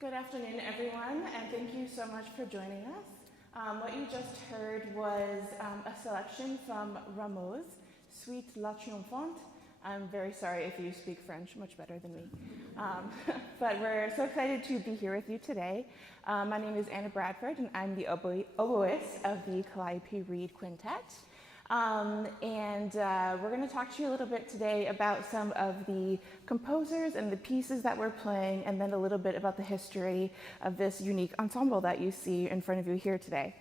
Good afternoon, everyone, and thank you so much for joining us. What you just heard was a selection from Rameau's Suite La Triomphante. I'm very sorry if you speak French much better than me. But we're so excited to be here with you today. My name is Anna Bradford, and I'm the oboist of the Kalliope Reed Quintet. We're going to talk to you a little bit today about some of the composers and the pieces that we're playing, and then a little bit about the history of this unique ensemble that you see in front of you here today.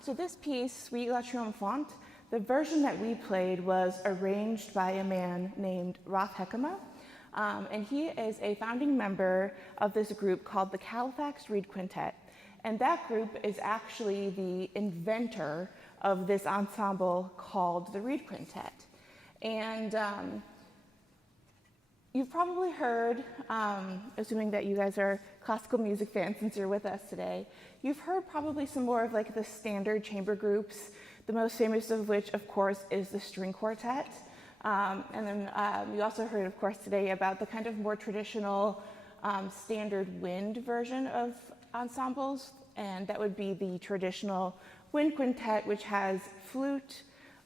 So this piece, Suite La Triomphante, the version that we played was arranged by a man named Raaf Hekkema, and he is a founding member of this group called the Kalliope Reed Quintet. And that group is actually the inventor of this ensemble called the Reed Quintet. And you've probably heard, assuming that you guys are classical music fans since you're with us today, you've heard probably some more of like the standard chamber groups, the most famous of which, of course, is the string quartet. And then you also heard, of course, today about the kind of more traditional standard wind version of ensembles, and that would be the traditional wind quintet, which has flute,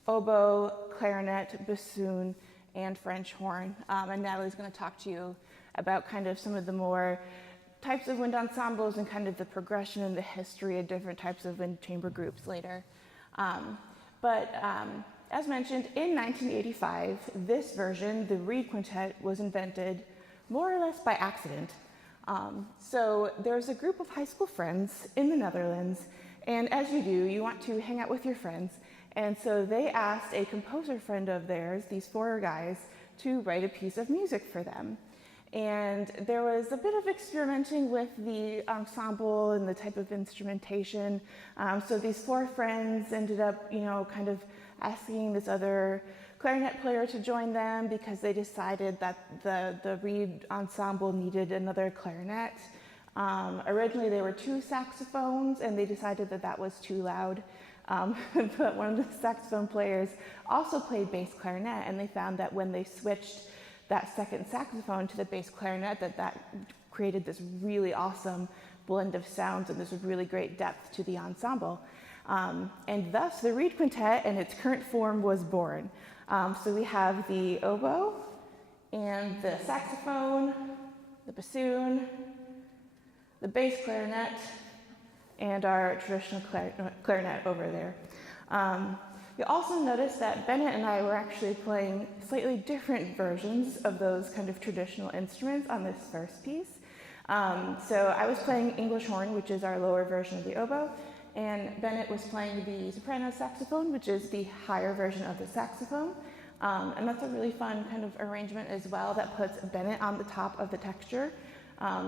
oboe, clarinet, bassoon, and French horn. And Natalie's going to talk to you about kind of some of the more types of wind ensembles and kind of the progression and the history of different types of wind chamber groups later. As mentioned, in 1985, this version, the Reed Quintet, was invented more or less by accident. So there's a group of high school friends in the Netherlands, and as you do, you want to hang out with your friends. And so they asked a composer friend of theirs, these four guys, to write a piece of music for them. And there was a bit of experimenting with the ensemble and the type of instrumentation. So these four friends ended up, kind of asking this other clarinet player to join them because they decided that the Reed ensemble needed another clarinet. Originally there were two saxophones, and they decided that that was too loud. But one of the saxophone players also played bass clarinet, and they found that when they switched that second saxophone to the bass clarinet, that created this really awesome blend of sounds and this really great depth to the ensemble. And thus the Reed Quintet in its current form was born. So we have the oboe and the saxophone, the bassoon, the bass clarinet, and our traditional clarinet over there. You'll also notice that Bennett and I were actually playing slightly different versions of those kind of traditional instruments on this first piece. So I was playing English horn, which is our lower version of the oboe, and Bennett was playing the soprano saxophone, which is the higher version of the saxophone. And that's a really fun kind of arrangement as well that puts Bennett on the top of the texture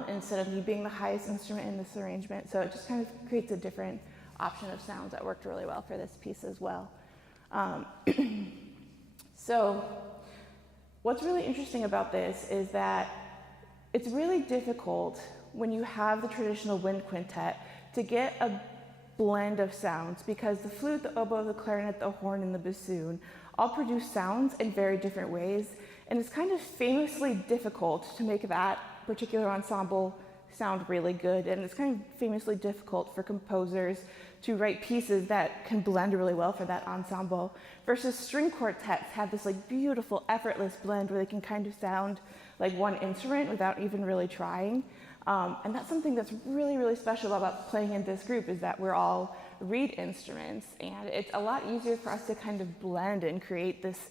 instead of me being the highest instrument in this arrangement. So it just kind of creates a different option of sounds that worked really well for this piece as well. So what's really interesting about this is that it's really difficult when you have the traditional wind quintet to get a blend of sounds, because the flute, the oboe, the clarinet, the horn, and the bassoon all produce sounds in very different ways, and it's kind of famously difficult to make that particular ensemble sound really good, and it's kind of famously difficult for composers to write pieces that can blend really well for that ensemble, versus string quartets have this like beautiful, effortless blend where they can kind of sound like one instrument without even really trying. And that's something that's really, really special about playing in this group, is that we're all reed instruments, and it's a lot easier for us to kind of blend and create this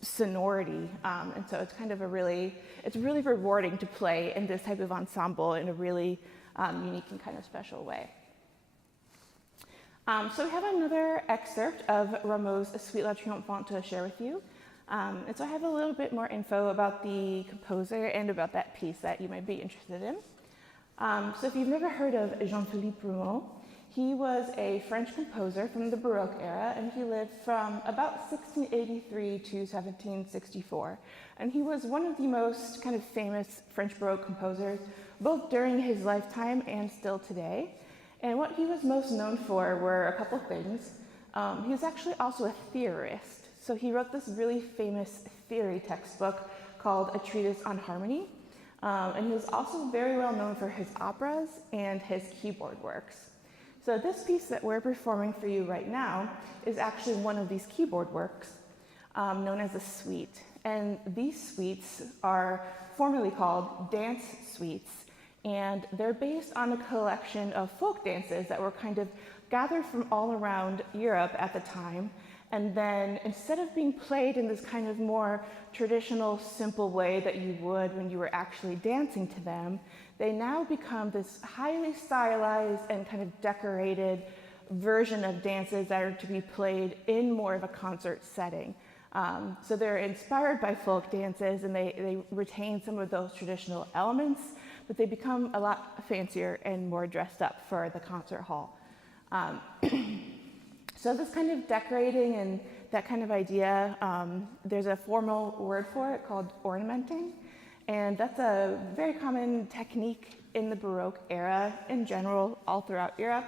sonority. And so it's kind of it's really rewarding to play in this type of ensemble in a really unique and kind of special way. So we have another excerpt of Rameau's Suite La Triomphante to share with you. And so I have a little bit more info about the composer and about that piece that you might be interested in. So if you've never heard of Jean-Philippe Rameau, he was a French composer from the Baroque era, and he lived from about 1683 to 1764. And he was one of the most kind of famous French Baroque composers, both during his lifetime and still today. And what he was most known for were a couple things. He was actually also a theorist. So he wrote this really famous theory textbook called A Treatise on Harmony. And he was also very well known for his operas and his keyboard works. So this piece that we're performing for you right now is actually one of these keyboard works, known as a suite. And these suites are formally called dance suites, and they're based on a collection of folk dances that were kind of gathered from all around Europe at the time. And then instead of being played in this kind of more traditional, simple way that you would when you were actually dancing to them, they now become this highly stylized and kind of decorated version of dances that are to be played in more of a concert setting. So they're inspired by folk dances, and they retain some of those traditional elements, but they become a lot fancier and more dressed up for the concert hall. So this kind of decorating and that kind of idea, there's a formal word for it called ornamenting, and that's a very common technique in the Baroque era in general, all throughout Europe.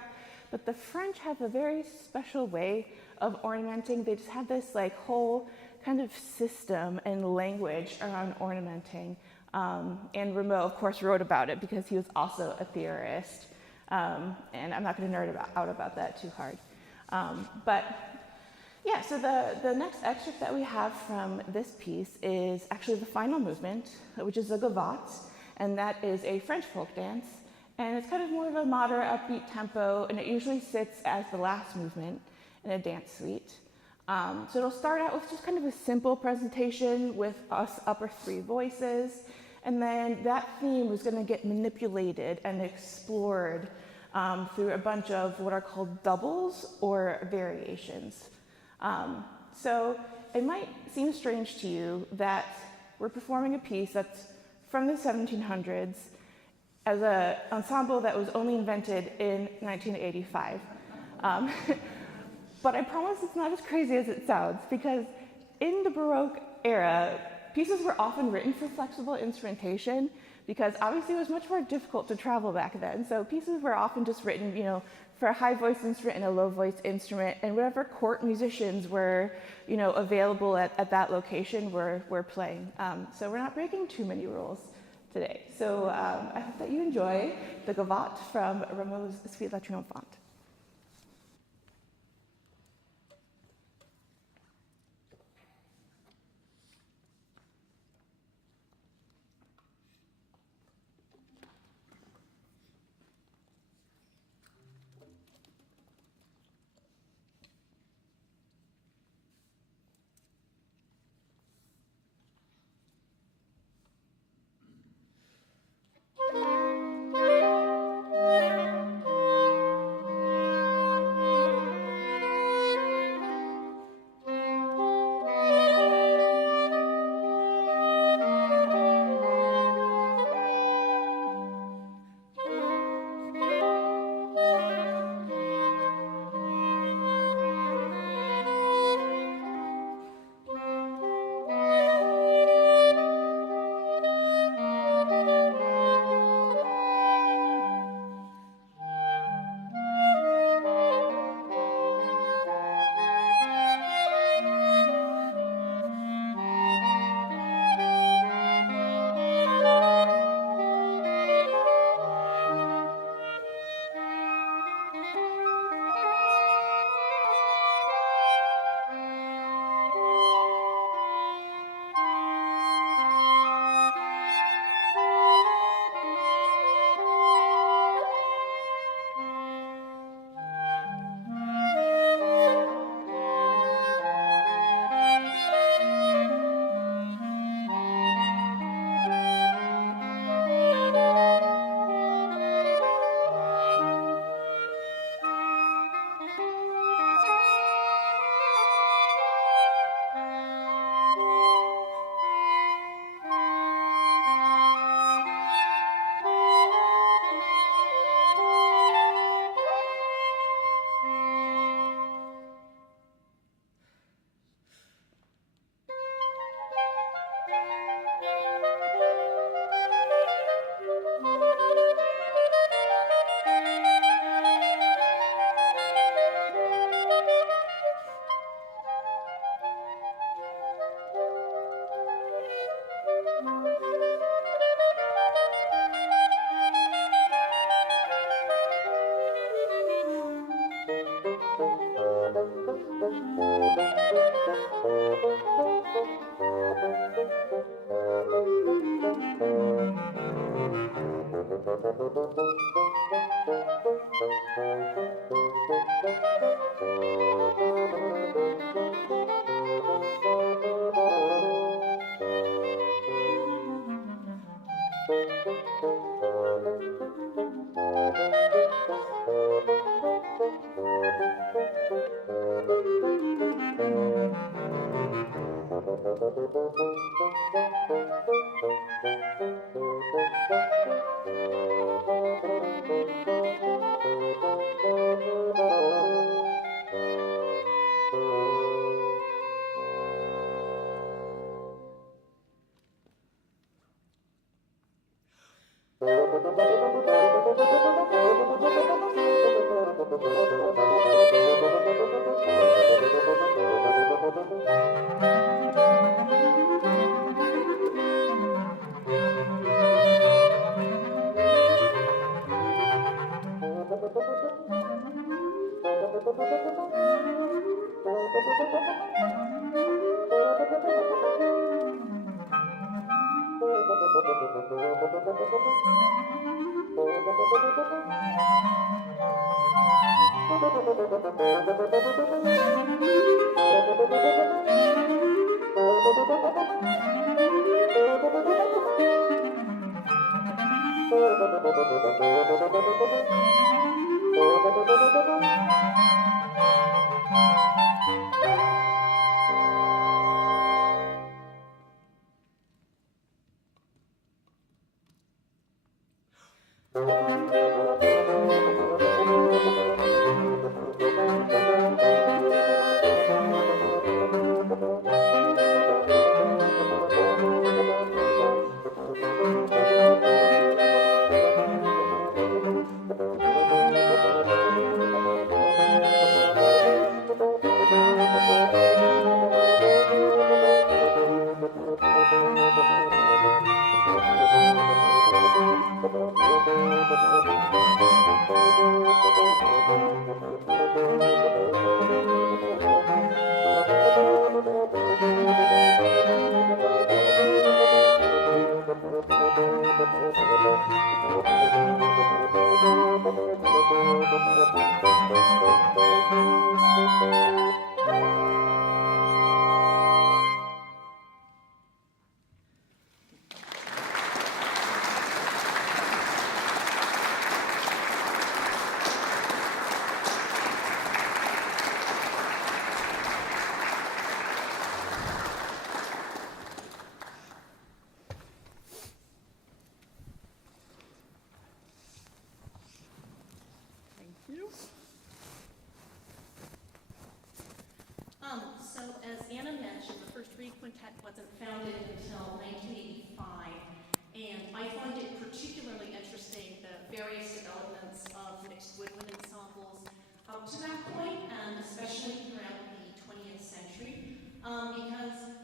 But the French have a very special way of ornamenting. They just have this like whole kind of system and language around ornamenting. And Rameau, of course, wrote about it because he was also a theorist. And I'm not going to nerd out about that too hard. But yeah, so the next excerpt that we have from this piece is actually the final movement, which is a gavotte, and that is a French folk dance. And it's kind of more of a moderate, upbeat tempo, and it usually sits as the last movement in a dance suite. So it'll start out with just kind of a simple presentation with us upper three voices, and then that theme is going to get manipulated and explored through a bunch of what are called doubles or variations. So it might seem strange to you that we're performing a piece that's from the 1700s as an ensemble that was only invented in 1985. But I promise it's not as crazy as it sounds, because in the Baroque era, pieces were often written for flexible instrumentation, because obviously it was much more difficult to travel back then. So pieces were often just written, for a high voice instrument and a low voice instrument, and whatever court musicians were, available at that location were playing. So we're not breaking too many rules today. So I hope that you enjoy the gavotte from Rameau's Suite La Triomphante. So as Anna mentioned, the first Reed Quintet wasn't founded until 1985, and I find it particularly interesting the various developments of mixed woodwind ensembles up to that point, and especially throughout the 20th century, because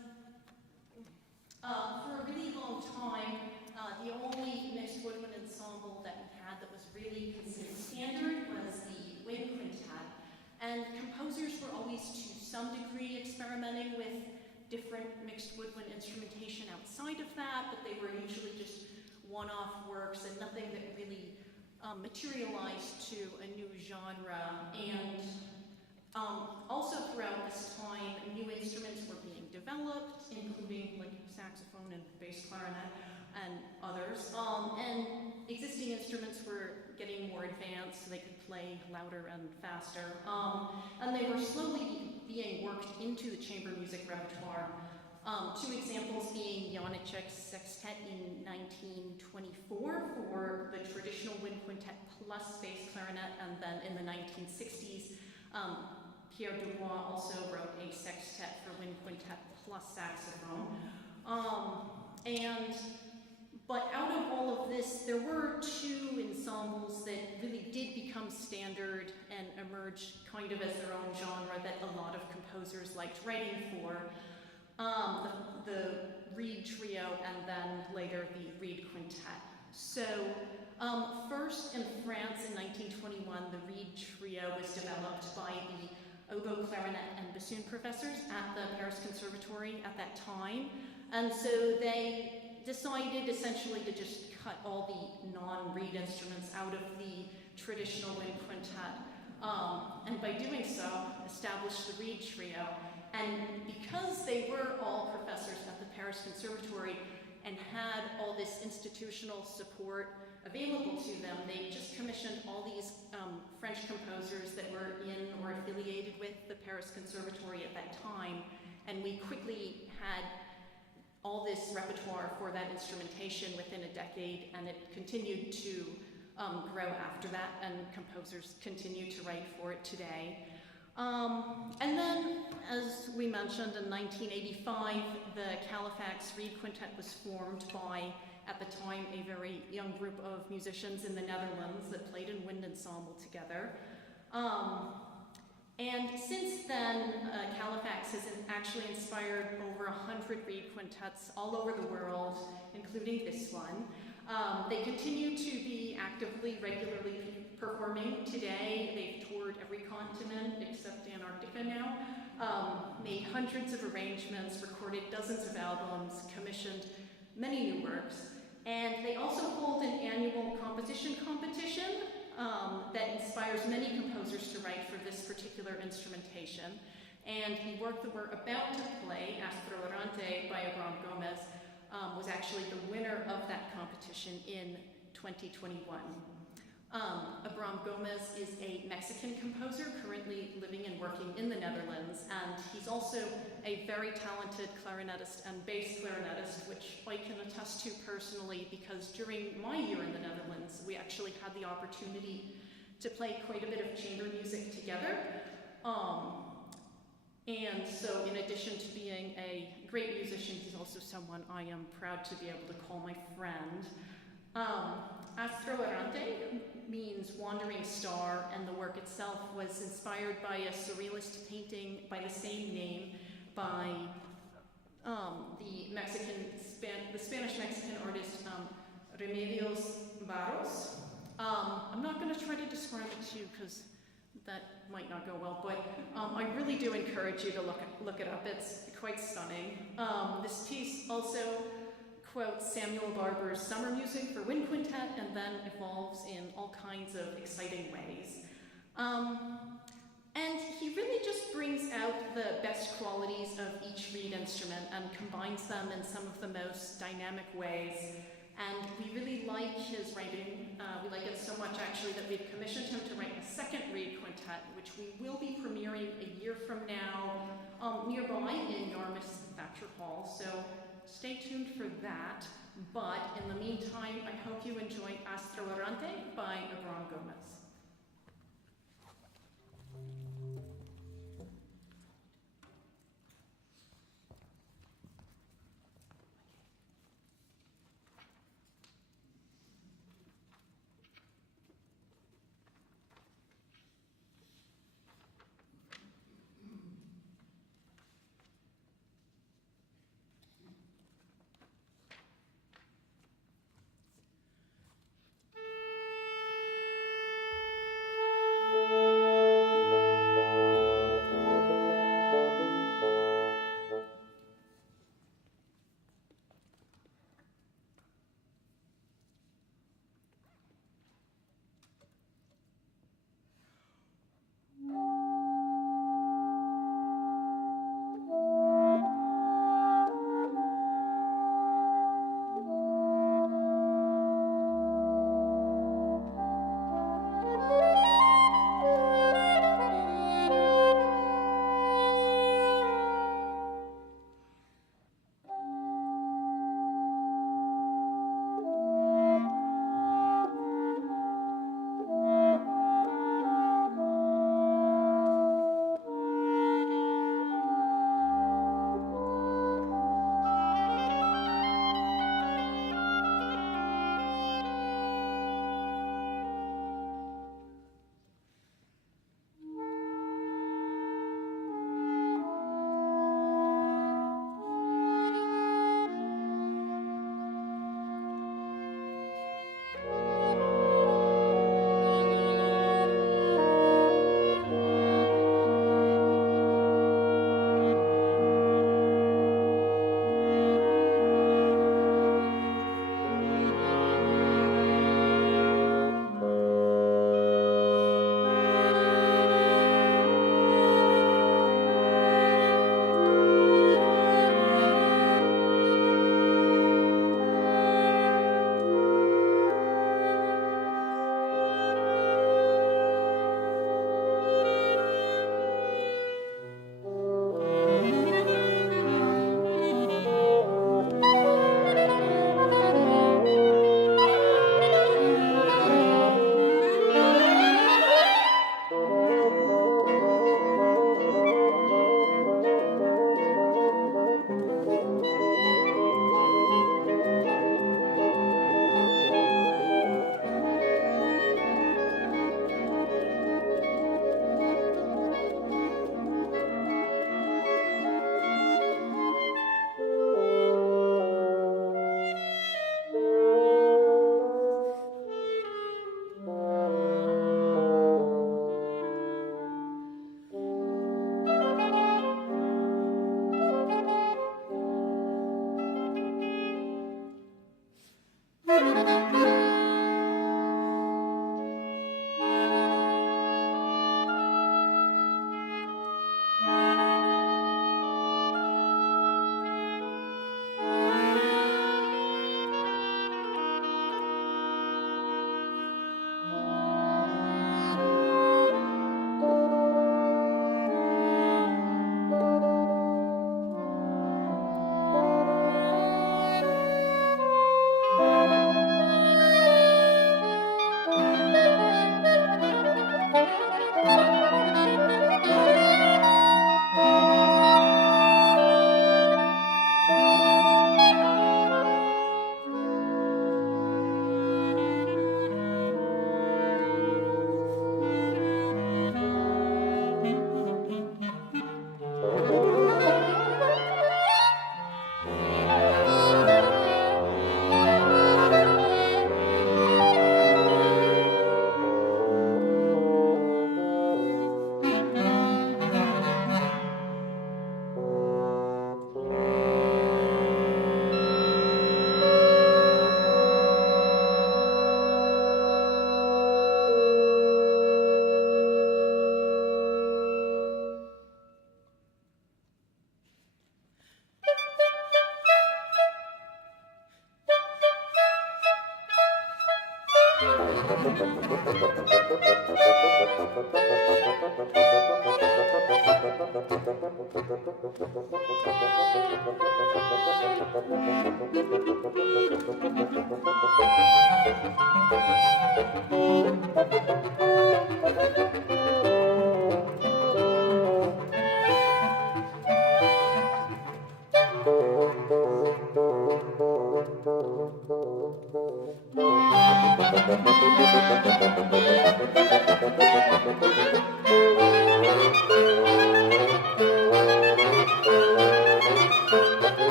for a really long time, the only mixed woodwind ensemble that we had that was really considered standard was the wind quintet, and composers were always to some degree experimenting with different mixed woodwind instrumentation outside of that, but they were usually just one-off works and nothing that really materialized to a new genre. And also throughout this time, new instruments were being developed, including like saxophone and bass clarinet and others. And existing instruments were getting more advanced, so they could play louder and faster. And they were slowly being worked into the chamber music repertoire. Two examples being Janicek's sextet in 1924 for the traditional wind quintet plus bass clarinet, and then in the 1960s, Pierre Dubois also wrote a sextet for wind quintet plus saxophone. But out of all of this, there were two ensembles that really did become standard and emerge kind of as their own genre that a lot of composers liked writing for. The Reed Trio and then later the Reed Quintet. So first in France in 1921, the Reed Trio was developed by the oboe, clarinet, and bassoon professors at the Paris Conservatory at that time. And so they decided essentially to just cut all the non-reed instruments out of the traditional wind quintet. And by doing so, established the reed trio. And because they were all professors at the Paris Conservatory and had all this institutional support available to them, they just commissioned all these French composers that were in or affiliated with the Paris Conservatory at that time, and we quickly had all this repertoire for that instrumentation within a decade, and it continued to grow after that, and composers continue to write for it today. And then, as we mentioned, in 1985, the Halifax Reed Quintet was formed by, at the time, a very young group of musicians in the Netherlands that played in wind ensemble together. And since then, Halifax has actually inspired over 100 reed quintets all over the world, including this one. They continue to be actively, regularly performing today. They've toured every continent except Antarctica now, made hundreds of arrangements, recorded dozens of albums, commissioned many new works, and they also hold an annual composition competition that inspires many composers to write for this particular instrumentation. And the work that we're about to play, Astro Errante by Gómez, was actually the winner of that competition in 2021. Gómez is a Mexican composer currently living and working in the Netherlands, and he's also a very talented clarinetist and bass clarinetist, which I can attest to personally because during my year in the Netherlands, we actually had the opportunity to play quite a bit of chamber music together. And so in addition to being a great musician, he's also someone I am proud to be able to call my friend. Astro Errante means wandering star, and the work itself was inspired by a surrealist painting by the same name by the Spanish-Mexican artist Remedios Barros. I'm not going to try to describe it to you because that might not go well, but I really do encourage you to look it up. It's quite stunning. This piece also quotes Samuel Barber's Summer Music for Wind Quintet and then evolves in all kinds of exciting ways. And he really just brings out the best qualities of each reed instrument and combines them in some of the most dynamic ways. And we really like his writing. We like it so much, actually, that we've commissioned him to write a second reed quintet, which we will be premiering a year from now nearby in Yarmouth Thatcher Hall. So stay tuned for that. But in the meantime, I hope you enjoy Astro Errante by Gómez.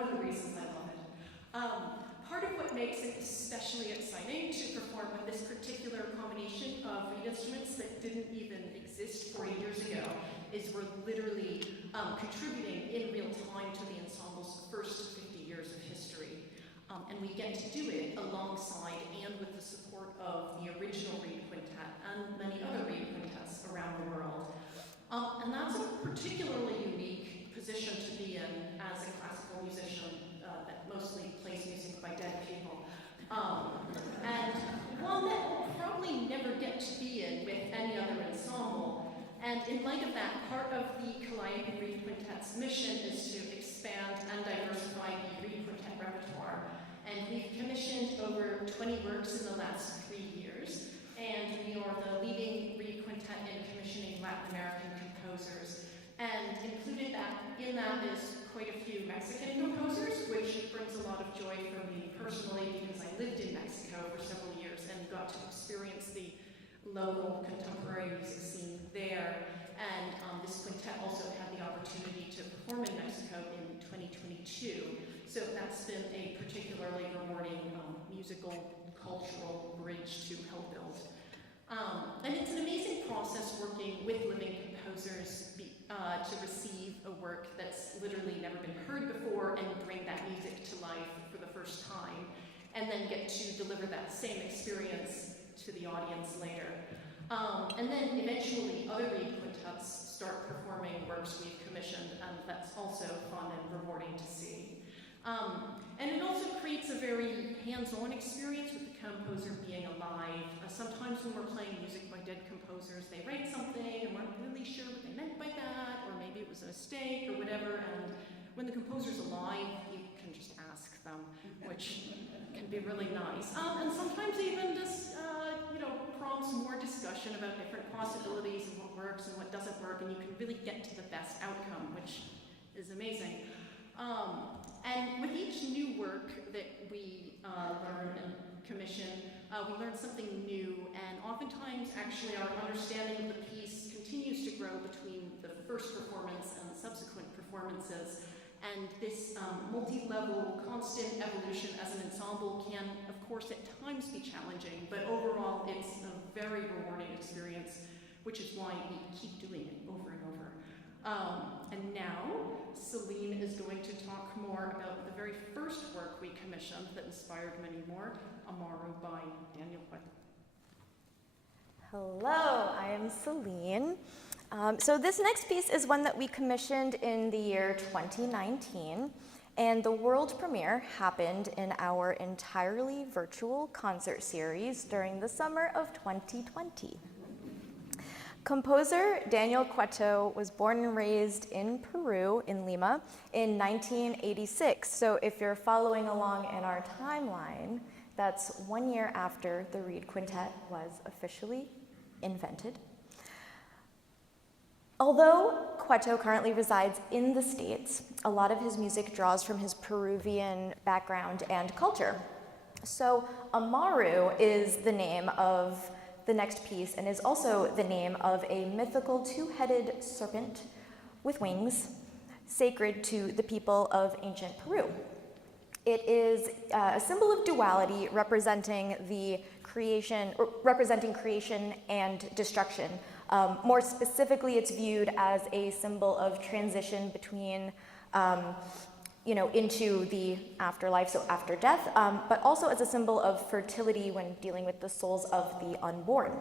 one of the reasons I love it. Part of what makes it especially exciting to perform with this particular combination of reed instruments that didn't even exist 40 years ago is we're literally contributing in real time to the ensemble's first 50 years of history. And we get to do it alongside and with the support of the original Reed Quintet and many other Reed Quintets around the world. And that's a particularly unique position to be in as a classical musician that mostly plays music by dead people. And one that will probably never get to be in with any other ensemble. And in light of that, part of the Kalliope Reed Quintet's mission is to expand and diversify the Reed Quintet repertoire. And we've commissioned over 20 works in the last 3 years. And we are the leading Reed Quintet in commissioning Latin American composers. And included in that is quite a few Mexican composers, which brings a lot of joy for me personally because I lived in Mexico for several years and got to experience the local contemporary music scene there. And this quintet also had the opportunity to perform in Mexico in 2022. So that's been a particularly rewarding musical, cultural bridge to help build. And it's an amazing process working with living composers to receive a work that's literally never been heard before and bring that music to life for the first time, and then get to deliver that same experience to the audience later. And then eventually other Reed Quintets start performing works we've commissioned, and that's also fun and rewarding to see. And it also creates a very hands-on experience with the composer being alive. Sometimes when we're playing music by dead composers, they write something and weren't really sure what they meant by that, or maybe it was a mistake or whatever, and when the composer's alive, you can just ask them, which can be really nice. And sometimes even just, prompts more discussion about different possibilities and what works and what doesn't work, and you can really get to the best outcome, which is amazing. And with each new work that we learn and commission, we learn something new, and oftentimes actually our understanding of the piece continues to grow between the first performance and subsequent performances. And this multi-level, constant evolution as an ensemble can, of course, at times be challenging, but overall it's a very rewarding experience, which is why we keep doing it over and over. And now, Celine is going to talk more about the very first work we commissioned that inspired many more, Amaru by Daniel Cueto. Hello, I am Celine. So this next piece is one that we commissioned in the year 2019, and the world premiere happened in our entirely virtual concert series during the summer of 2020. Composer Daniel Cueto was born and raised in Peru, in Lima, in 1986. So if you're following along in our timeline, that's 1 year after the Reed Quintet was officially invented. Although Cueto currently resides in the States, a lot of his music draws from his Peruvian background and culture. So Amaru is the name of the next piece and is also the name of a mythical two-headed serpent with wings, sacred to the people of ancient Peru. It is a symbol of duality representing creation and destruction. More specifically, it's viewed as a symbol of transition between, into the afterlife, so after death, but also as a symbol of fertility when dealing with the souls of the unborn.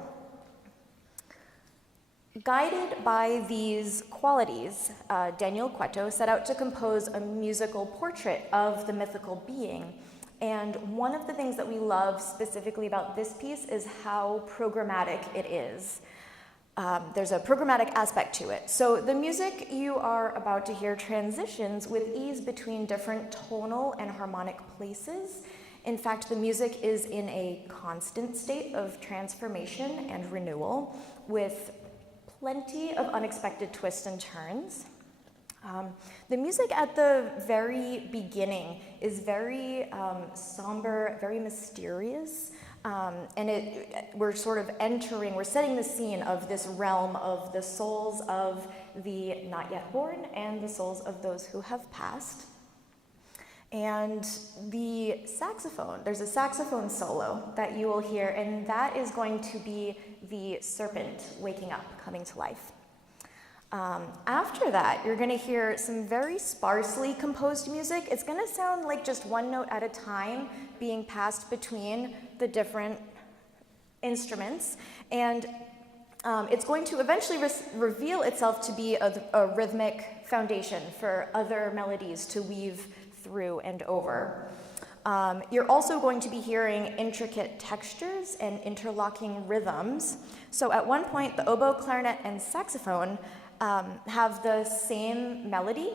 Guided by these qualities, Daniel Cueto set out to compose a musical portrait of the mythical being. And one of the things that we love specifically about this piece is how programmatic it is. There's a programmatic aspect to it. So the music you are about to hear transitions with ease between different tonal and harmonic places. In fact, the music is in a constant state of transformation and renewal with plenty of unexpected twists and turns. The music at the very beginning is very somber, very mysterious. And we're sort of we're setting the scene of this realm of the souls of the not yet born and the souls of those who have passed. And the saxophone, there's a saxophone solo that you will hear, and that is going to be the serpent waking up, coming to life. After that, you're going to hear some very sparsely composed music. It's going to sound like just one note at a time being passed between the different instruments, and it's going to eventually reveal itself to be a rhythmic foundation for other melodies to weave through and over. You're also going to be hearing intricate textures and interlocking rhythms. So at one point, the oboe, clarinet, and saxophone have the same melody,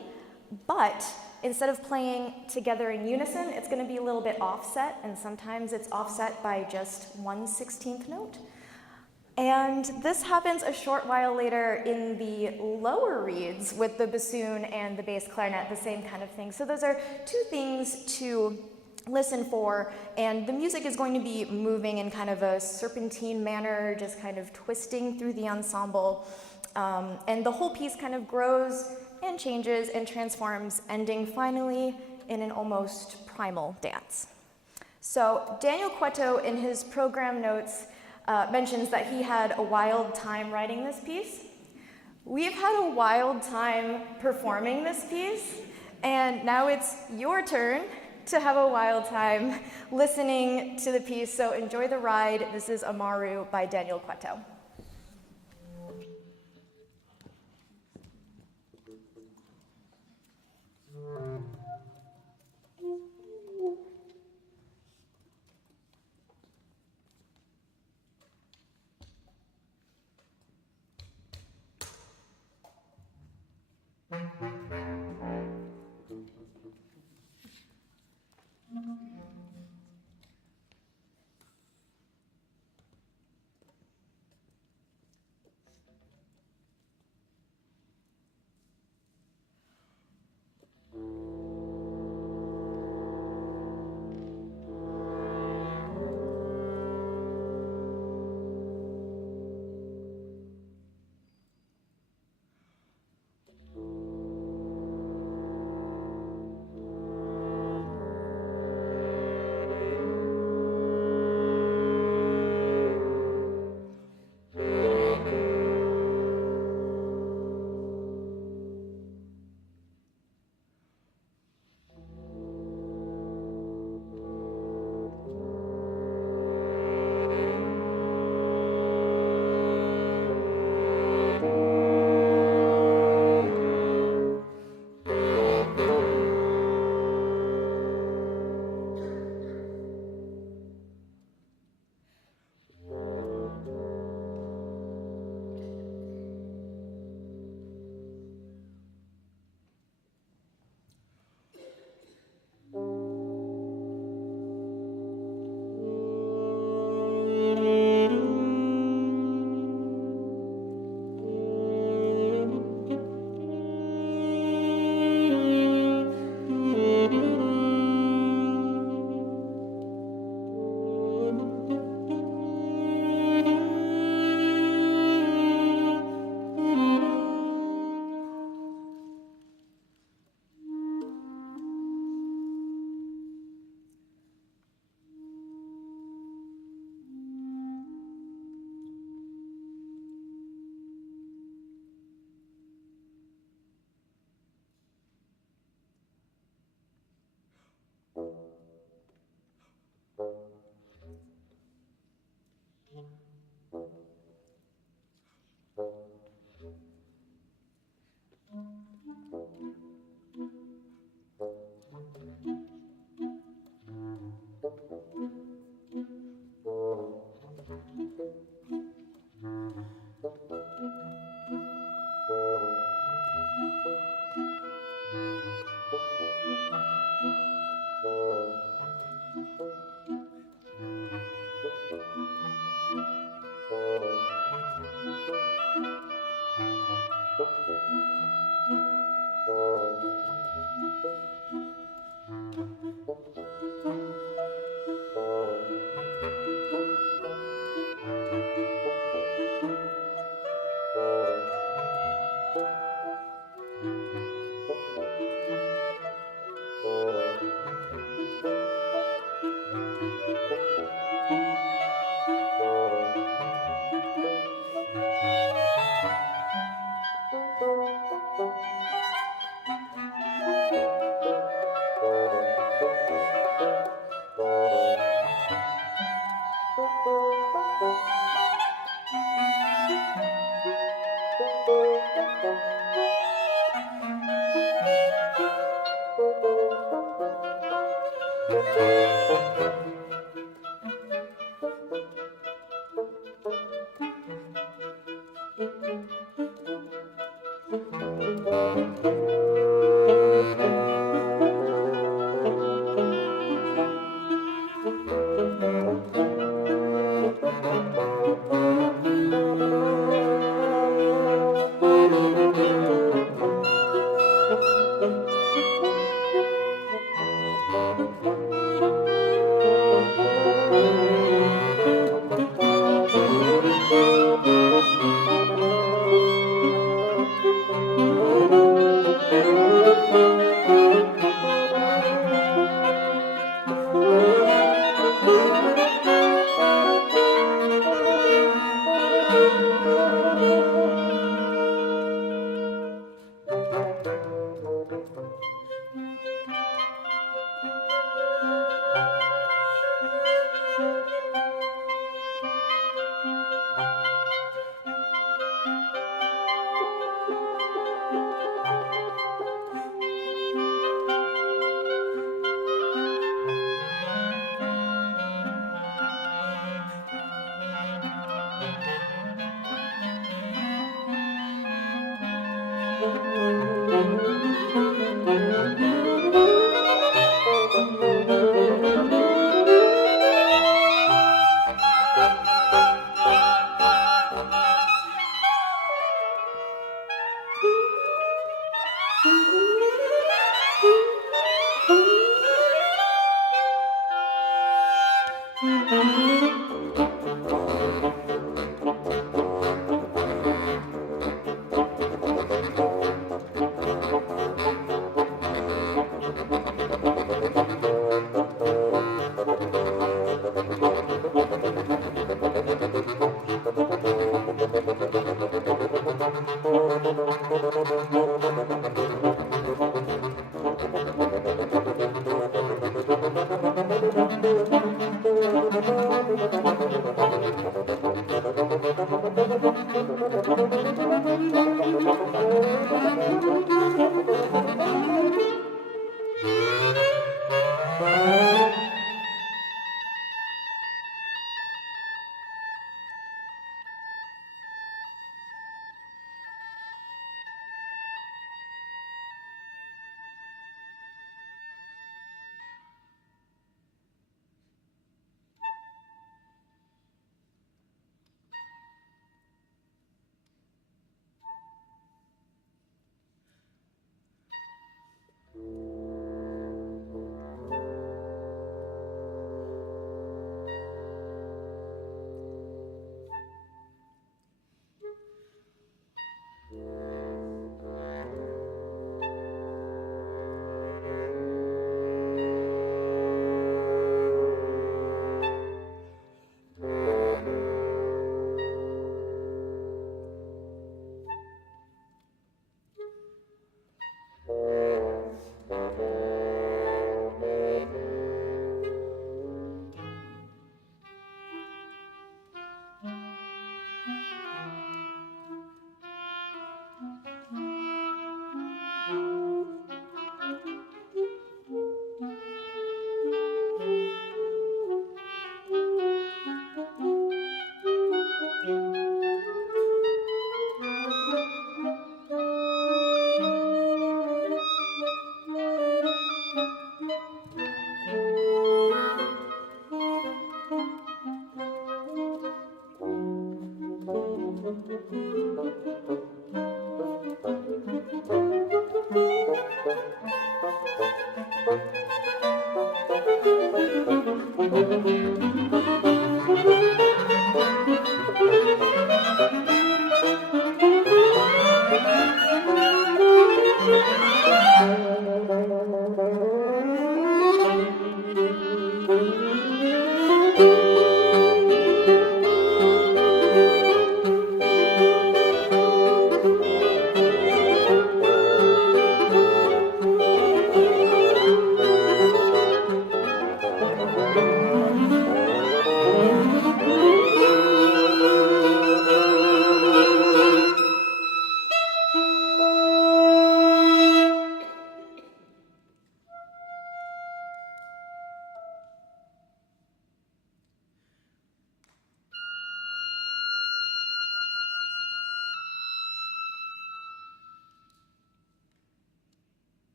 but instead of playing together in unison, it's going to be a little bit offset, and sometimes it's offset by just 1/16th note. And this happens a short while later in the lower reeds with the bassoon and the bass clarinet, the same kind of thing. So those are two things to listen for, and the music is going to be moving in kind of a serpentine manner, just kind of twisting through the ensemble. And the whole piece kind of grows and changes and transforms, ending finally in an almost primal dance. So Daniel Cueto, in his program notes, mentions that he had a wild time writing this piece. We've had a wild time performing this piece, and now it's your turn to have a wild time listening to the piece. So enjoy the ride. This is Amaru by Daniel Cueto.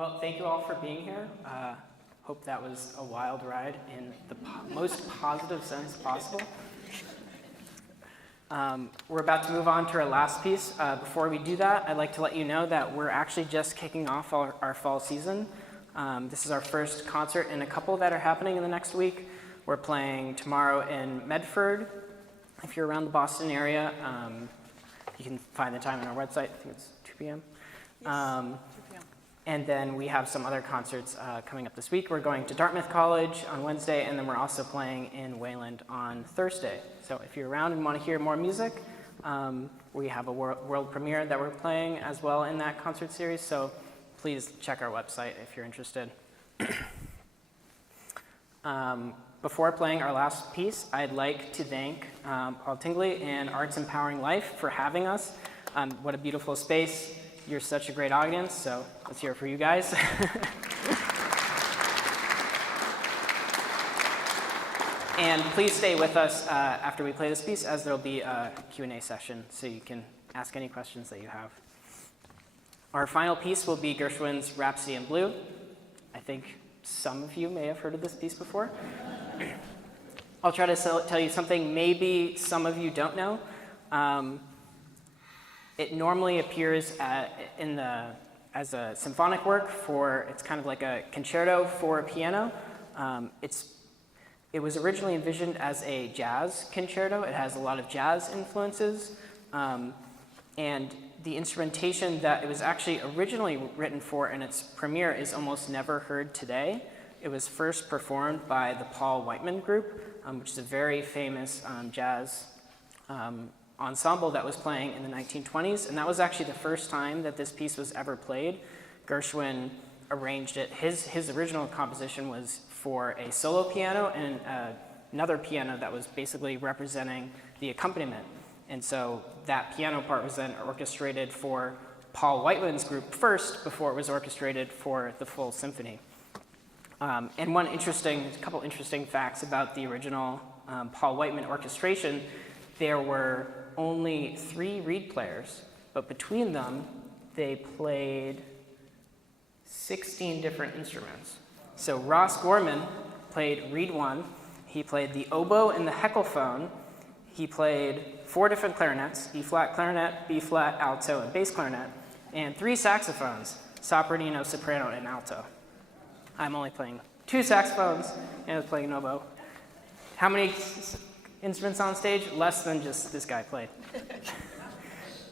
Well, thank you all for being here. Hope that was a wild ride in the most positive sense possible. We're about to move on to our last piece. Before we do that, I'd like to let you know that we're actually just kicking off our fall season. This is our first concert in a couple that are happening in the next week. We're playing tomorrow in Medford. If you're around the Boston area, you can find the time on our website. I think it's 2 p.m. Yes, 2 p.m. And then we have some other concerts coming up this week. We're going to Dartmouth College on Wednesday, and then we're also playing in Wayland on Thursday. So if you're around and want to hear more music, we have a world premiere that we're playing as well in that concert series. So please check our website if you're interested. Before playing our last piece, I'd like to thank Paul Tingley and Arts Empowering Life for having us. What a beautiful space. You're such a great audience, so let's hear it for you guys. And please stay with us after we play this piece, as there'll be a Q&A session, so you can ask any questions that you have. Our final piece will be Gershwin's Rhapsody in Blue. I think some of you may have heard of this piece before. I'll try to tell you something maybe some of you don't know. It normally appears as a symphonic work it's kind of like a concerto for piano. It was originally envisioned as a jazz concerto. It has a lot of jazz influences. And the instrumentation that it was actually originally written for in its premiere is almost never heard today. It was first performed by the Paul Whiteman Group, which is a very famous jazz ensemble that was playing in the 1920s, and that was actually the first time that this piece was ever played. Gershwin arranged it. His original composition was for a solo piano and another piano that was basically representing the accompaniment. And so that piano part was then orchestrated for Paul Whiteman's group first before it was orchestrated for the full symphony. And a couple interesting facts about the original Paul Whiteman orchestration. There were only 3 reed players, but between them, they played 16 different instruments. So Ross Gorman played reed 1, he played the oboe and the heckelphone, he played 4 different clarinets, E-flat clarinet, B-flat, alto, and bass clarinet, and 3 saxophones, sopranino, soprano, and alto. I'm only playing 2 saxophones, and I was playing an oboe. How many instruments on stage? Less than just this guy played.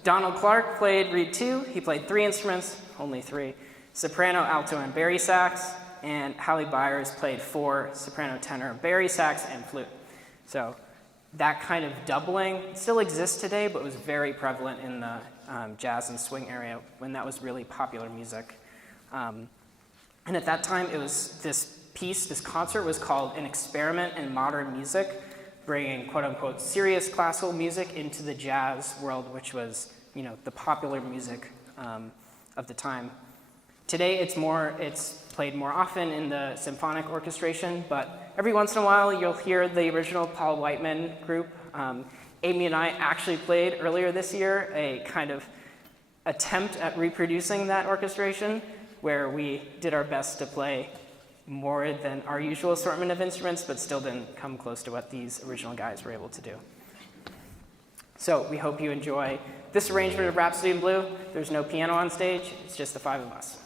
Donald Clark played reed 2. He played 3 instruments, only 3. Soprano, alto, and bari sax. And Hallie Byers played 4, soprano, tenor, bari sax, and flute. So that kind of doubling still exists today, but was very prevalent in the jazz and swing area when that was really popular music. And at that time, it was this concert was called An Experiment in Modern Music, bringing quote-unquote serious classical music into the jazz world, which was, the popular music of the time. Today, it's played more often in the symphonic orchestration, but every once in a while, you'll hear the original Paul Whiteman group. Amy and I actually played earlier this year a kind of attempt at reproducing that orchestration, where we did our best to play more than our usual assortment of instruments, but still didn't come close to what these original guys were able to do. So we hope you enjoy this arrangement of Rhapsody in Blue. There's no piano on stage, it's just the 5 of us.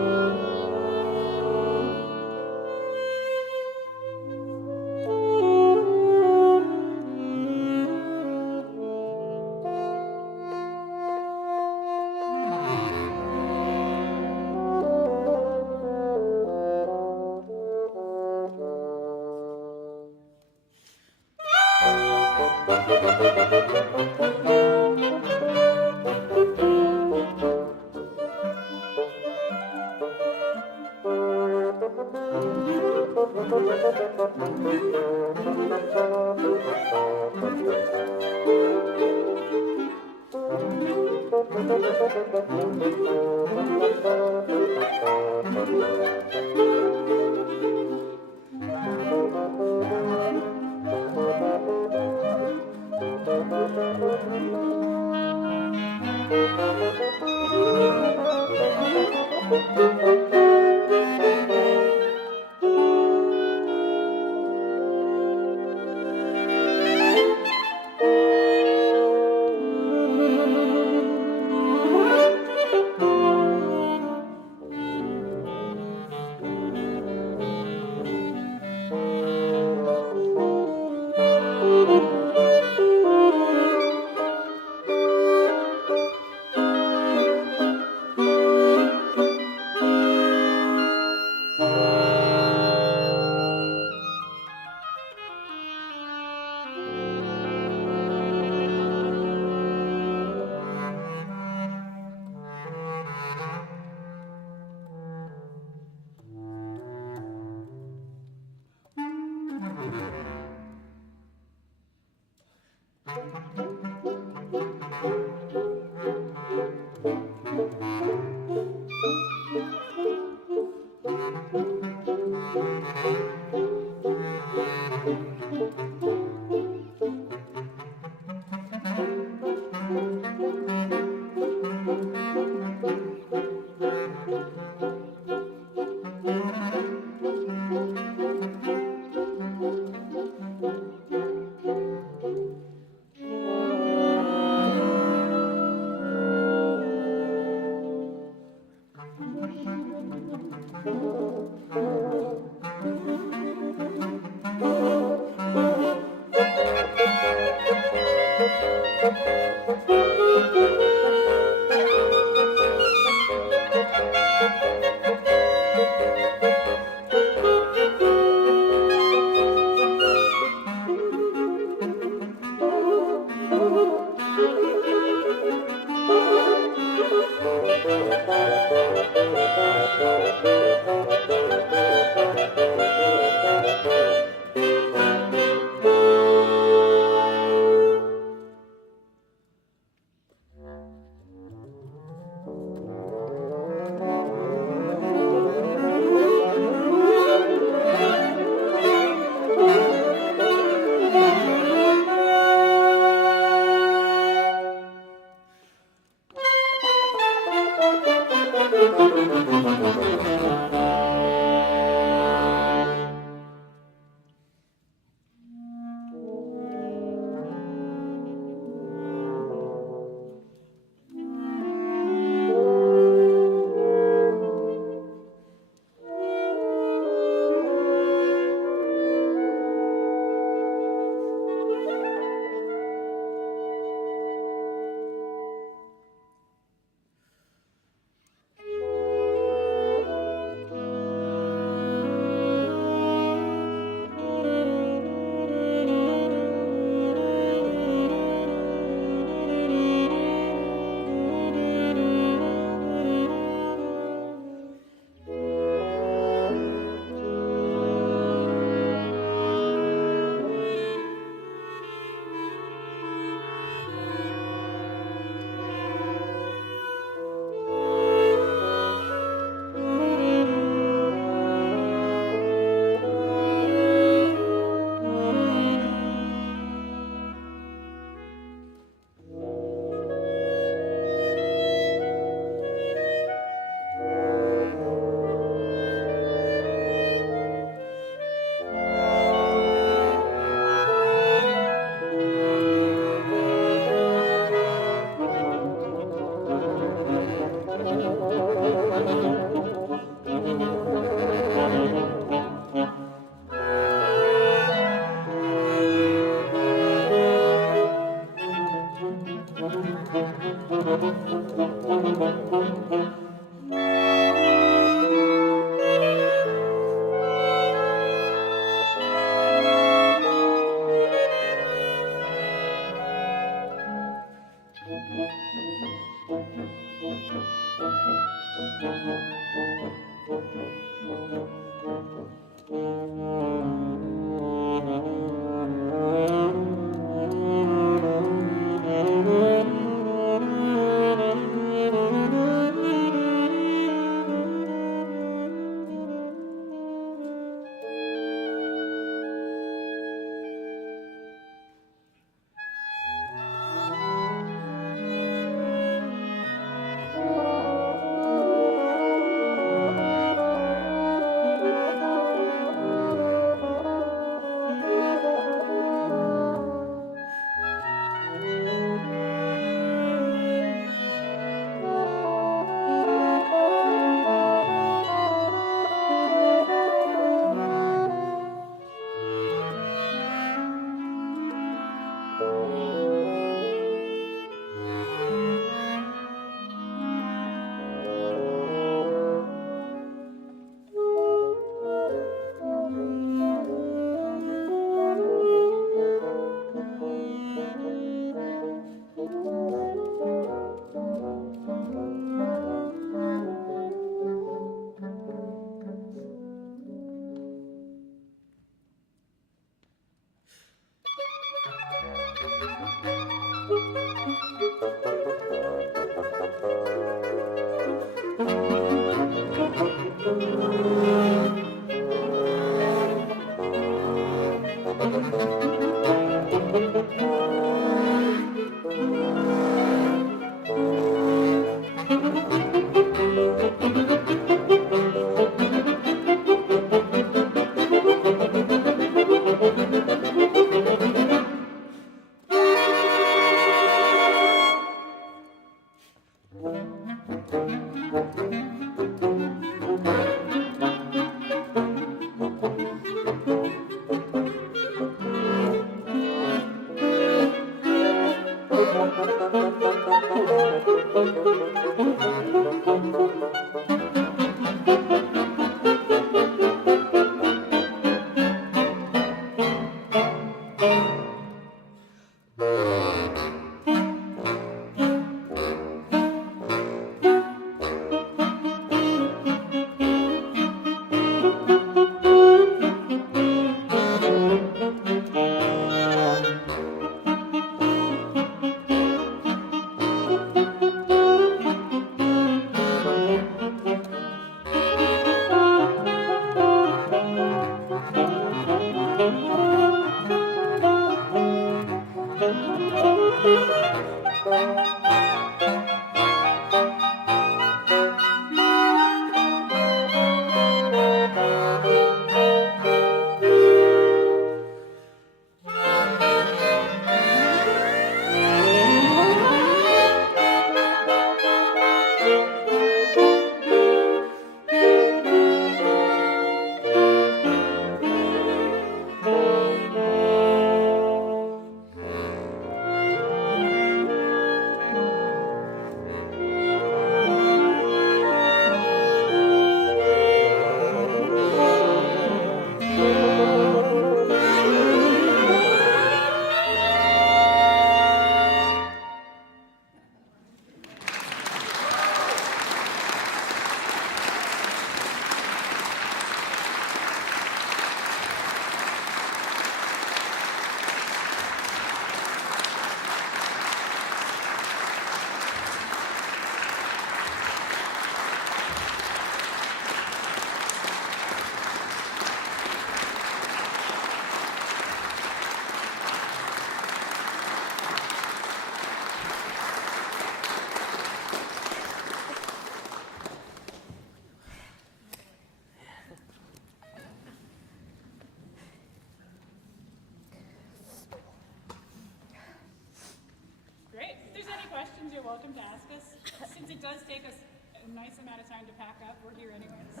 Great. If there's any questions, you're welcome to ask us. Since it does take us a nice amount of time to pack up, we're here anyway. So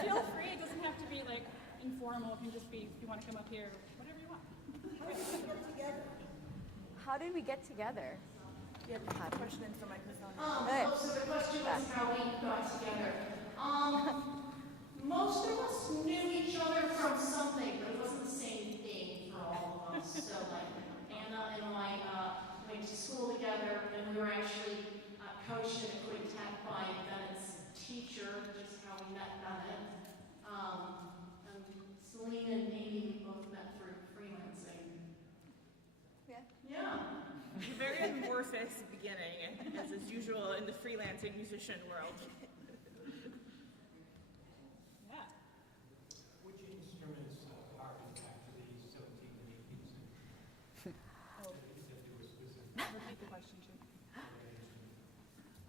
feel free. It doesn't have to be like informal. It can just be, if you want to come up here, whatever you want. How did we get together? So the question was how we got together. Most of us knew each other from something, but it wasn't the same thing for all of us. So like Anna and I went to school together, and we were actually coached in a quintet by Bennett's teacher, which is how we met Bennett. And Celine and Amy both met through freelancing. Yeah. Very amorphous beginning, as is usual in the freelancing musician world. Yeah. Which instruments are actually 17th and 18th century? If they were specific. Repeat the question, too.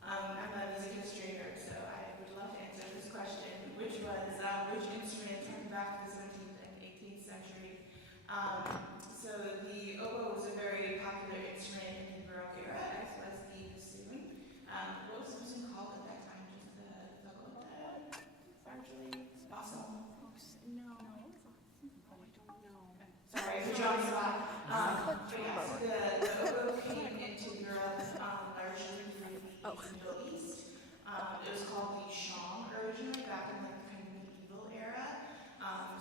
I'm a music history nerd, so I would love to answer this question, which was which instruments come back to the 17th and 18th century. So the oboe was a very popular instrument in the Baroque era, as was the bassoon. What was the bassoon called at that time? Just the fagotte? Largely? Basso? No. Sorry, for John Scott. But yeah, so the oboe came into Europe largely through the Middle East. It was called the shawm originally, back in like the kind of medieval era.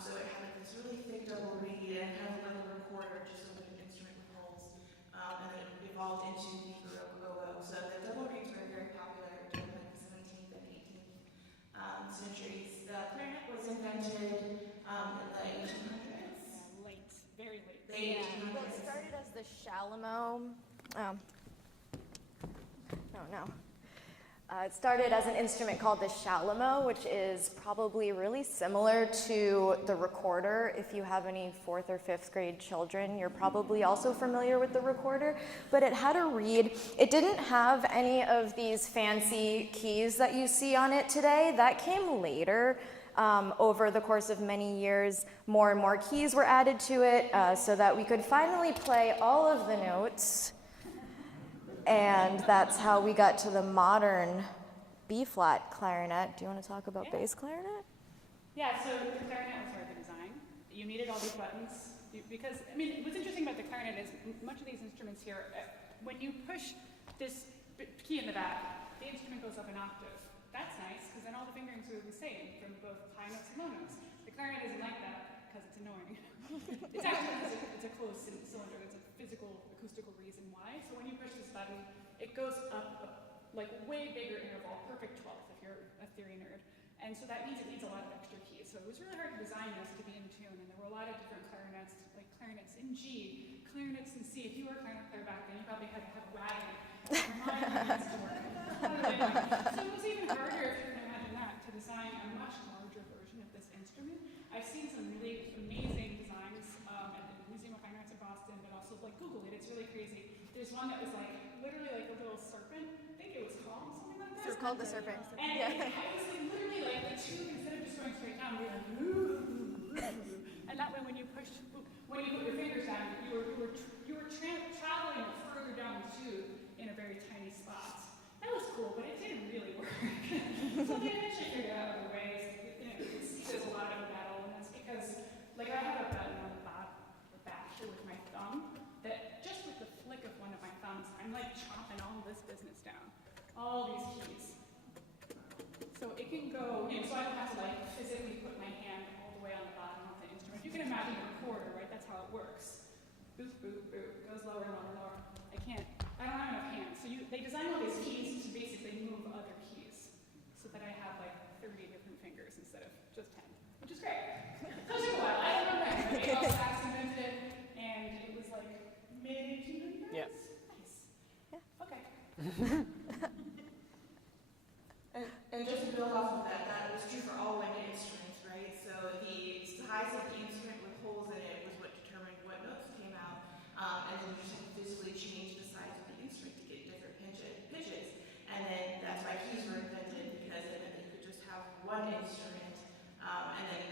So it had like this really thick double reed and kind of like a recorder, just so that an instrument with holes. And then it evolved into the Baroque oboe. So the double reeds were very popular during like the 17th and 18th centuries. The clarinet was invented in the 1800s. Late. Very late. Late Well, it 1800s. started as the Shalamo. It started as an instrument called the Shalamo, which is probably really similar to the recorder. If you have any 4th or 5th grade children, you're probably also familiar with the recorder. But it had a reed. It didn't have any of these fancy keys that you see on it today. That came later. Over the course of many years, more and more keys were added to it so that we could finally play all of the notes. And that's how we got to the modern B-flat clarinet. Do you want to talk about bass clarinet? Yeah, so the clarinet was hard to design. You needed all these buttons because, I mean, what's interesting about the clarinet is much of these instruments here, when you push this key in the back, the instrument goes up an octave. That's nice, because then all the fingerings are the same from both high notes and low notes. The clarinet isn't like that, because it's annoying. It's actually because it's a closed cylinder. There's a physical, acoustical reason why. So when you push this button, it goes up like way bigger interval, perfect 12th if you're a theory nerd. And so that means it needs a lot of extra keys. So it was really hard to design this to be in tune, and there were a lot of different clarinets, like clarinets in G, clarinets in C. If you were a clarinet player back then, you probably had to have a wagon. My clarinets to work. So it was even harder, if you can imagine that, to design a much larger version of this instrument. I've seen some really amazing designs at the Museum of Fine Arts in Boston, but also like Google it, it's really crazy. There's one that was like literally like a little serpent. I think it was called something like that. It's called the serpent. And I was like literally like the tube, instead of just going straight down, we were like ooh. And that way when you put your fingers down, you were traveling further down the tube in a very tiny spot. That was cool, but it didn't really work. So they eventually figured out other ways. You can see there's a lot of metal, and that's because, like, I have a button on the back here with my thumb that just with the flick of one of my thumbs, I'm like chopping all this business down, all these keys. So it can go, so I don't have to like physically put my hand all the way on the bottom of the instrument. You can imagine a recorder, right? That's how it works. Boop, boop, boop, goes lower, lower, lower. I don't have enough hands. So they design all these keys to basically move other keys so that I have like 30 different fingers instead of just 10, which is great. So it took a while. I don't know when, but Adolf Sax invented it, and it was like mid-1800s? Yeah. Nice. Yeah. Okay. And just to build off of that, that was true for all wind instruments, right? So the size of the instrument with holes in it was what determined what notes came out, and then you just had to physically change the size of the instrument to get different pitches. And then that's why keys were invented, because then you could just have one instrument, and then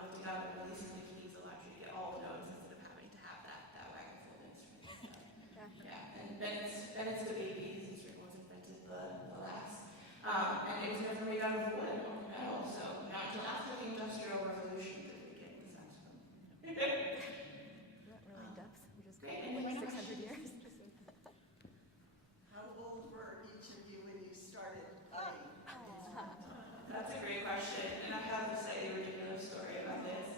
lifting up and releasing the keys allowed you to get all the notes instead of having to have that wagon-fold instrument. So, yeah, and Bennett's the baby. His instrument was invented the last. And it was never made out of wood or metal, so not until after the Industrial Revolution did we get the saxophone. Not really in depth. We just got like 600 years. How old were each of you when you started playing? That's a great question, and I have a slightly ridiculous story about this.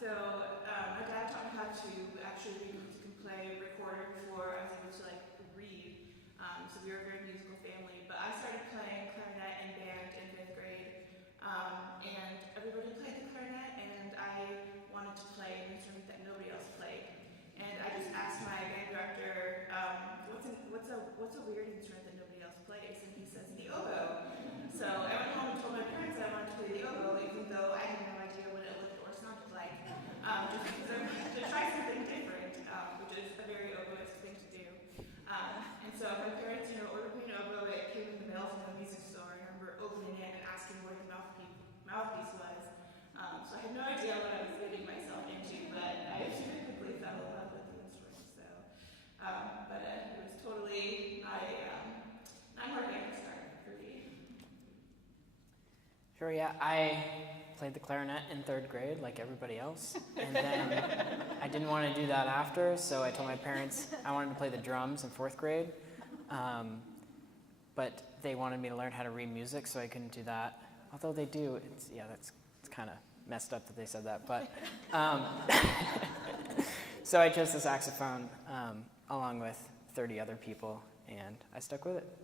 My dad taught me how to actually play recorder before I was able to like read. So we were a very musical family, but I started playing clarinet and band in 5th grade, and everybody played the clarinet, and I wanted to play an instrument that nobody else played. And I just asked my band director, what's a weird instrument that nobody else plays? And he says, the oboe. So I went home and told my parents I wanted to play the oboe, even though I had no idea what it looked or sounded like, just because I wanted to try something different, which is a very oboist thing to do. And so my parents, ordered me an oboe. It came in the mail from the music store. I remember opening it and asking where the mouthpiece was. So I had no idea what I was getting myself into, but I very quickly fell in love with the instrument. So, but it was totally not hard to start for me. Sure, yeah. I played the clarinet in 3rd grade like everybody else. And then I didn't want to do that after, so I told my parents I wanted to play the drums in 4th grade. But they wanted me to learn how to read music, so I couldn't do that. Although they do, it's kind of messed up that they said that. But so I chose the saxophone along with 30 other people, and I stuck with it.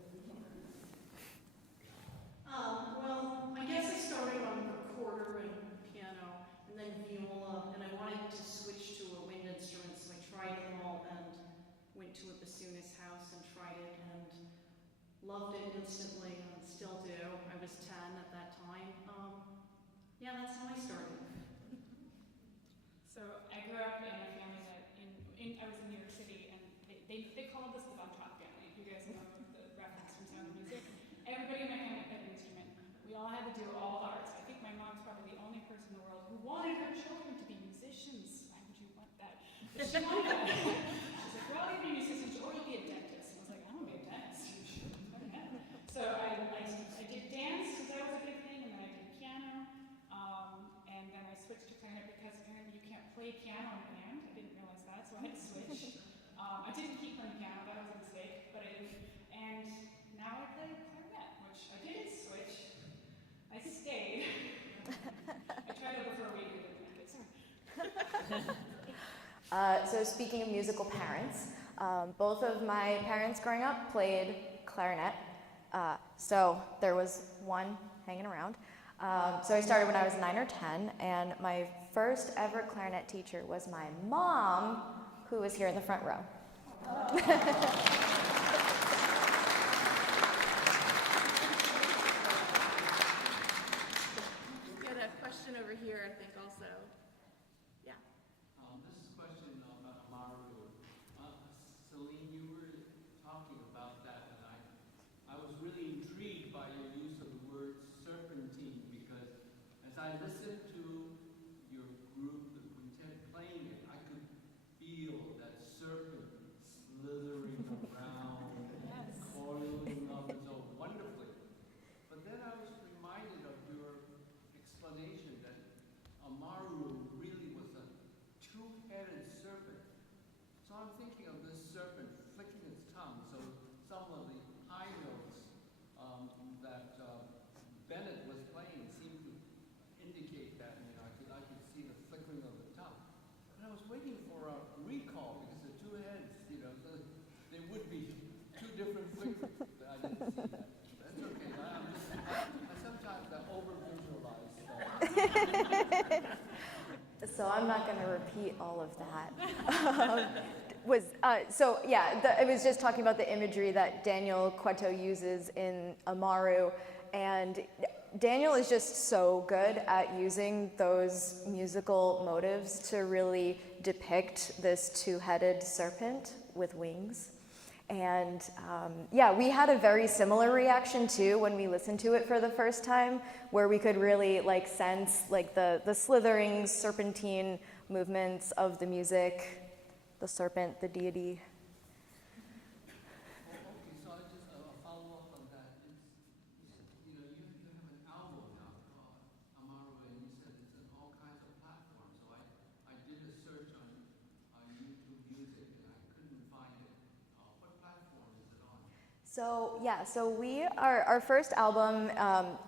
Well, I guess I started on recorder and piano, and then viola, and I wanted to switch to a wind instrument, so I tried them all and went to a bassoonist house and tried it and loved it instantly and still do. I was 10 at that time. Yeah, that's how I started. So I grew up in a family that I was in New York City, and they called us the Von Trapp family. If you guys know the reference from Sound of Music, everybody in my family played an instrument. We all had to do all arts. I think my mom's probably the only person in the world who wanted her children to be musicians. Why would you want that? But she wanted that. She's like, well, you'll be musicians or you'll be a dentist. And I was like, I don't want to be a dentist. So I did dance because that was a big thing, and then I did piano, and then I switched to clarinet because apparently you can't play piano in band. I didn't realize that, so I had to switch. I didn't keep playing piano, that was a mistake, but I didn't. So speaking of musical parents, both of my parents growing up played clarinet. So there was one hanging around. So I started when I was 9 or 10, and my first ever clarinet teacher was my mom, who was here in the front row. We had a question over here, I think, also. Yeah. This is a question about Amaru. Celine, you were talking about that, and I was really intrigued by your use of the word serpentine, because as I listened to your group, the quintet, playing it, I could feel that serpent slithering around, coiling up so wonderfully. But then I was reminded of your explanation that Amaru really was a two-headed serpent. So I'm thinking of this serpent flicking its tongue. So some of the high notes that Bennett was playing seemed to indicate that. You know, I could see the flickering of the tongue. And I was waiting for a recall because the two heads, you know, so they would be two different flickerings. But I didn't see that. That's okay. I sometimes over-visualize stuff. So I'm not going to repeat all of that. I was just talking about the imagery that Daniel Cueto uses in Amaru, and Daniel is just so good at using those musical motives to really depict this two-headed serpent with wings. And we had a very similar reaction too when we listened to it for the first time, where we could really sense the slithering serpentine movements of the music, the serpent, the deity. Okay, so I just follow up on that. You know, you have an album now called Amaru, and you said it's on all kinds of platforms. So I did a search on YouTube Music, and I couldn't find it. What platform is it on? So our first album,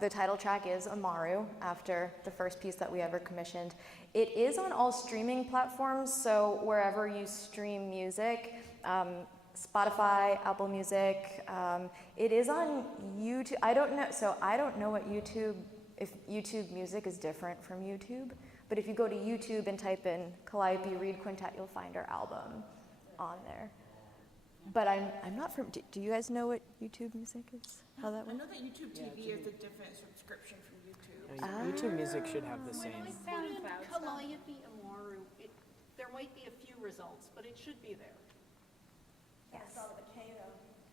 the title track is Amaru, after the first piece that we ever commissioned. It is on all streaming platforms, so wherever you stream music, Spotify, Apple Music. It is on YouTube. I don't know what if YouTube Music is different from YouTube, but if you go to YouTube and type in Kalliope Reed Quintet, you'll find our album on there. But I'm not from. Do you guys know what YouTube Music is? How that I works? know that YouTube TV is a different subscription from YouTube. YouTube Music should have the same. When I put in Kalliope Amaru, there might be a few results, but it should be there. Yes.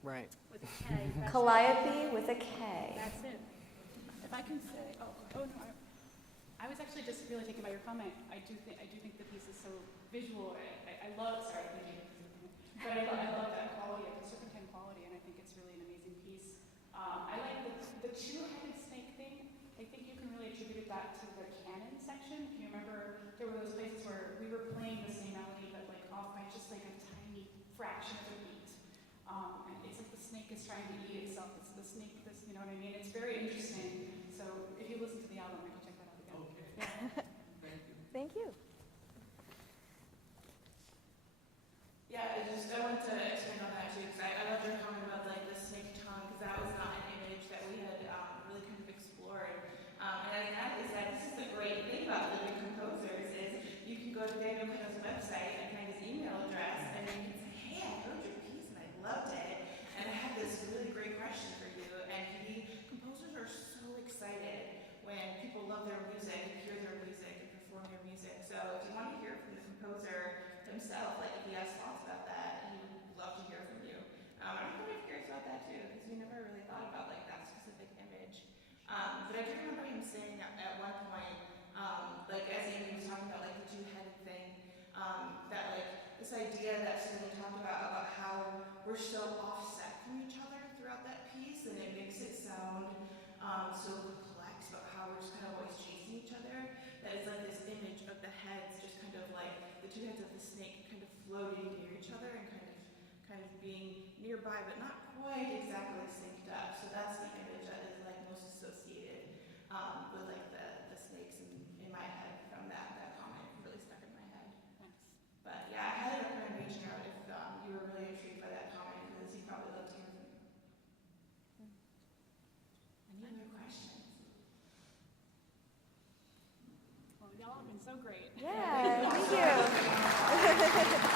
Right. With a K. Calliope with a K. That's it. If I can say, I was actually just really taken by your comment. I do think the piece is so visual. I love that quality, the serpentine quality, and I think it's really an amazing piece. I like the two-headed snake thing. I think you can really attribute that to the canon section. If you remember, there were those places where we were playing the same melody, but off by just a tiny fraction of a beat. And it's like the snake is trying to eat itself. It's the snake, you know what I mean? It's very interesting. So if you listen to the album, you can check that out again. Okay. Yeah. Thank you. Yeah, I wanted to expand on that too, because I loved your comment about the snake tongue, because that was not an image that we had really kind of explored. And as that, this is the great thing about living composers is you can go to Daniel Cueto's website and find his email address, and you can say, hey, I heard your piece and I loved it, and I have this really great question for you. And composers are so excited when people love their music, hear their music, and perform their music. So if you want to hear from the composer himself, if he has thoughts about that, he would love to hear from you. I'm kind of curious about that too, because we never really thought about that specific image. But I do remember him saying at one point, as Amy was talking about the two-headed thing, that this idea that Celine talked about how we're so offset from each other throughout that piece, and it makes it sound so complex about how we're just kind of always chasing each other. That it's this image of the heads, just kind of the two heads of the snake kind of floating near each other and kind of being nearby, but not quite exactly synced up. So that's the image that is most associated with the snakes in my head from that comment. Really stuck in my head. Thanks. But yeah, So great. Yeah, thank you.